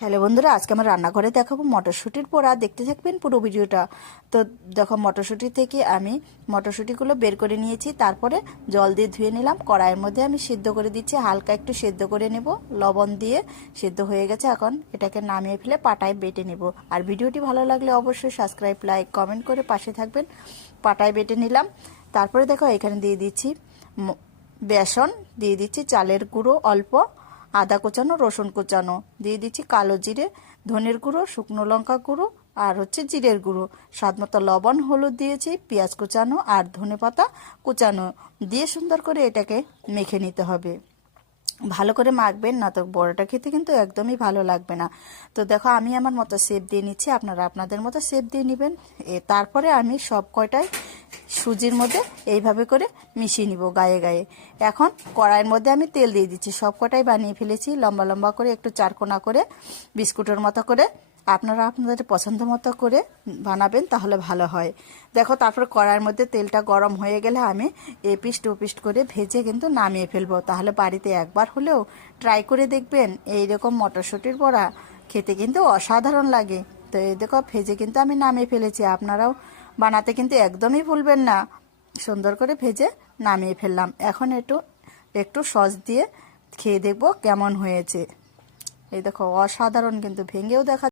Hello বন্ধুরা, আজকে আমার রান্নাঘরে দেখাবো মটরশুঁটির পোড়া। দেখতে থাকবেন পুরো ভিডিওটা। তো দেখো, মটরশুঁটি থেকে আমি মটরশুঁটিগুলো বের করে নিয়েছি, তারপরে জল দিয়ে ধুয়ে নিলাম। কড়াইয়ের মধ্যে আমি সিদ্ধ করে দিচ্ছি, হালকা একটু সিদ্ধ করে নেব লবণ দিয়ে। সিদ্ধ হয়ে গেছে, এখন এটাকে নামিয়ে ফেলে পাটায় বেটে নেব। আর ভিডিওটি ভালো লাগলে অবশ্যই সাবস্ক্রাইব, লাইক, কমেন্ট করে পাশে থাকবেন। পাটায় বেটে নিলাম। তারপরে দেখো, এখানে দিয়ে দিচ্ছি বেসন, দিয়ে দিচ্ছি চালের গুঁড়ো অল্প, আদা কুচানো, রসুন কুচানো, দিয়ে দিচ্ছি কালো জিরে, ধনের গুঁড়ো, শুকনো লঙ্কা গুঁড়ো, আর জিরের গুঁড়ো, স্বাদ মতো লবণ, হলুদ দিয়েছি, পেঁয়াজ কুচানো আর ধনেপাতা কুচানো দিয়ে সুন্দর করে এটাকে মেখে নিতে হবে। ভালো করে মাখবেন, না তো বড়াটা খেতে কিন্তু একদমই ভালো লাগবে না। তো দেখো, আমি আমার মতো শেপ দিয়ে নিচ্ছি, আপনারা আপনাদের মতো শেপ দিয়ে নেবেন। তারপরে আমি সব কয়টাই সুজির মধ্যে এইভাবে করে মিশিয়ে নিব গায়ে গায়ে। এখন কড়াইয়ের মধ্যে আমি তেল দিয়ে দিচ্ছি, সব কটাই বানিয়ে ফেলেছি লম্বা লম্বা করে, একটু চারকোনা করে, বিস্কুটের মতো করে। আপনারা আপনাদের পছন্দ মতো করে বানাবেন, তাহলে ভালো হয়। দেখো, তারপর কড়াইয়ের মধ্যে তেলটা গরম হয়ে গেলে আমি এপিস্ট ওপিস্ট করে ভেজে কিন্তু নামিয়ে ফেলবো। তাহলে বাড়িতে একবার হলেও ট্রাই করে দেখবেন, এইরকম মটরশুঁটির বড়া খেতে কিন্তু অসাধারণ লাগে। তো এই দেখো, ভেজে কিন্তু আমি নামিয়ে ফেলেছি। আপনারাও বানাতে কিন্তু একদমই ভুলবেন না। সুন্দর করে ভেজে নামিয়ে ফেললাম। এখন একটু একটু সস দিয়ে খেয়ে দেখবো কেমন হয়েছে। এই দেখো, অসাধারণ, কিন্তু ভেঙেও দেখা